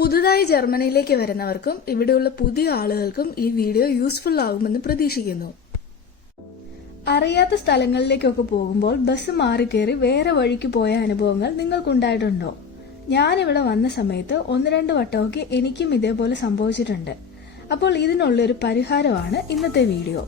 പുതുതായി ജർമ്മനിയിലേക്ക് വരുന്നവർക്കും ഇവിടെയുള്ള പുതിയ ആളുകൾക്കും ഈ വീഡിയോ യൂസ്ഫുൾ ആകുമെന്ന് പ്രതീക്ഷിക്കുന്നു. അറിയാത്ത സ്ഥലങ്ങളിലേക്കൊക്കെ പോകുമ്പോൾ ബസ് മാറി കയറി വേറെ വഴിക്ക് പോയ അനുഭവങ്ങൾ നിങ്ങൾക്കുണ്ടായിട്ടുണ്ടോ? ഞാനിവിടെ വന്ന സമയത്ത് ഒന്ന് രണ്ട് വട്ടമൊക്കെ എനിക്കും ഇതേപോലെ സംഭവിച്ചിട്ടുണ്ട്. അപ്പോൾ ഇതിനുള്ള ഒരു പരിഹാരമാണ് ഇന്നത്തെ വീഡിയോ.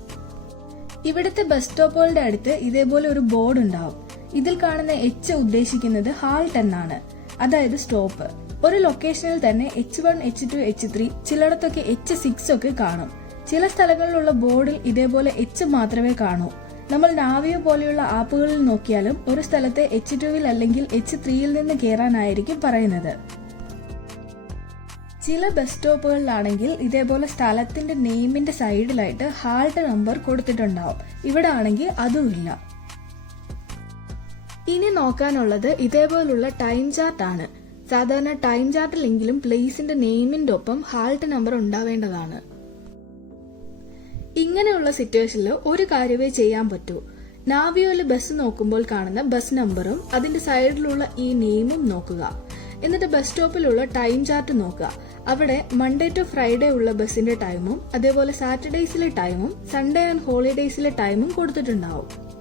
ഇവിടുത്തെ ബസ് സ്റ്റോപ്പുകളുടെ അടുത്ത് ഇതേപോലെ ഒരു ബോർഡ് ഉണ്ടാവും. ഇതിൽ കാണുന്ന എച്ച് ഉദ്ദേശിക്കുന്നത് ഹാൾട്ട് എന്നാണ്. അതായത് സ്റ്റോപ്പ് ഒരു ലൊക്കേഷനിൽ തന്നെ H one H two H three ചിലയിടത്തൊക്കെ H six ഒക്കെ കാണും. ചില സ്ഥലങ്ങളിലുള്ള ബോർഡിൽ ഇതേപോലെ എച്ച് മാത്രമേ കാണൂ. നമ്മൾ നാവിയോ പോലെയുള്ള ആപ്പുകളിൽ നോക്കിയാലും ഒരു സ്ഥലത്തെ എച്ച് ടുവിൽ അല്ലെങ്കിൽ എച്ച് ത്രീയിൽ നിന്ന് കയറാനായിരിക്കും പറയുന്നത്. ചില ബസ് സ്റ്റോപ്പുകളിലാണെങ്കിൽ ഇതേപോലെ സ്ഥലത്തിന്റെ നെയിമിന്റെ സൈഡിലായിട്ട് ഹാൾട്ട് നമ്പർ കൊടുത്തിട്ടുണ്ടാവും. ഇവിടെ ആണെങ്കിൽ അതുമില്ല ഇനി നോക്കാനുള്ളത് ഇതേപോലുള്ള ടൈം ചാർട്ട് ആണ്. സാധാരണ ടൈം ചാർട്ടിലെങ്കിലും പ്ലേസിന്റെ നെയിമിന്റെ ഒപ്പം ഹാൾട്ട് നമ്പർ ഉണ്ടാവേണ്ടതാണ്. ഇങ്ങനെയുള്ള സിറ്റുവേഷനിൽ ഒരു കാര്യമേ ചെയ്യാൻ പറ്റൂ. നാവിയോയിൽ ബസ് നോക്കുമ്പോൾ കാണുന്ന ബസ് നമ്പറും അതിന്റെ സൈഡിലുള്ള ഈ നെയിമും നോക്കുക. എന്നിട്ട് ബസ് സ്റ്റോപ്പിലുള്ള ടൈം ചാർട്ട് നോക്കുക. അവിടെ മൺഡേ ടു ഫ്രൈഡേ ഉള്ള ബസിന്റെ ടൈമും അതേപോലെ സാറ്റർഡേസിലെ ടൈമും സൺഡേ ആൻഡ് ഹോളിഡേയ്സിലെ ടൈമും കൊടുത്തിട്ടുണ്ടാവും.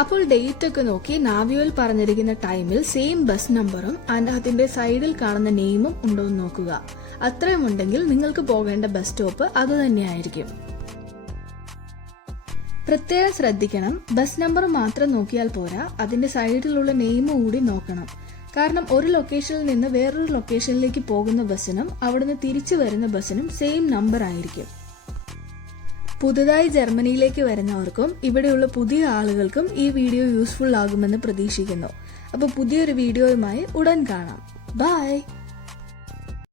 അപ്പോൾ ഡേറ്റ് ഒക്കെ നോക്കി നാവിയോയിൽ പറഞ്ഞിരിക്കുന്ന ടൈമിൽ സെയിം ബസ് നമ്പറും അതിന്റെ സൈഡിൽ കാണുന്ന നെയിമും ഉണ്ടോ എന്ന് നോക്കുക. അത്രയും ഉണ്ടെങ്കിൽ നിങ്ങൾക്ക് പോകേണ്ട ബസ് സ്റ്റോപ്പ് അത് തന്നെയായിരിക്കും. പ്രത്യേകം ശ്രദ്ധിക്കണം. ബസ് നമ്പർ മാത്രം നോക്കിയാൽ പോരാ. അതിന്റെ സൈഡിലുള്ള നെയിമും കൂടി നോക്കണം. കാരണം ഒരു ലൊക്കേഷനിൽ നിന്ന് വേറൊരു ലൊക്കേഷനിലേക്ക് പോകുന്ന ബസ്സിനും അവിടുന്ന് തിരിച്ചു വരുന്ന ബസ്സിനും സെയിം നമ്പർ ആയിരിക്കും. പുതുതായി ജർമ്മനിയിലേക്ക് വരുന്നവർക്കും ഇവിടെയുള്ള പുതിയ ആളുകൾക്കും ഈ വീഡിയോ യൂസ്ഫുൾ ആകുമെന്ന് പ്രതീക്ഷിക്കുന്നു. അപ്പോൾ പുതിയൊരു വീഡിയോയുമായി ഉടൻ കാണാം. ബൈ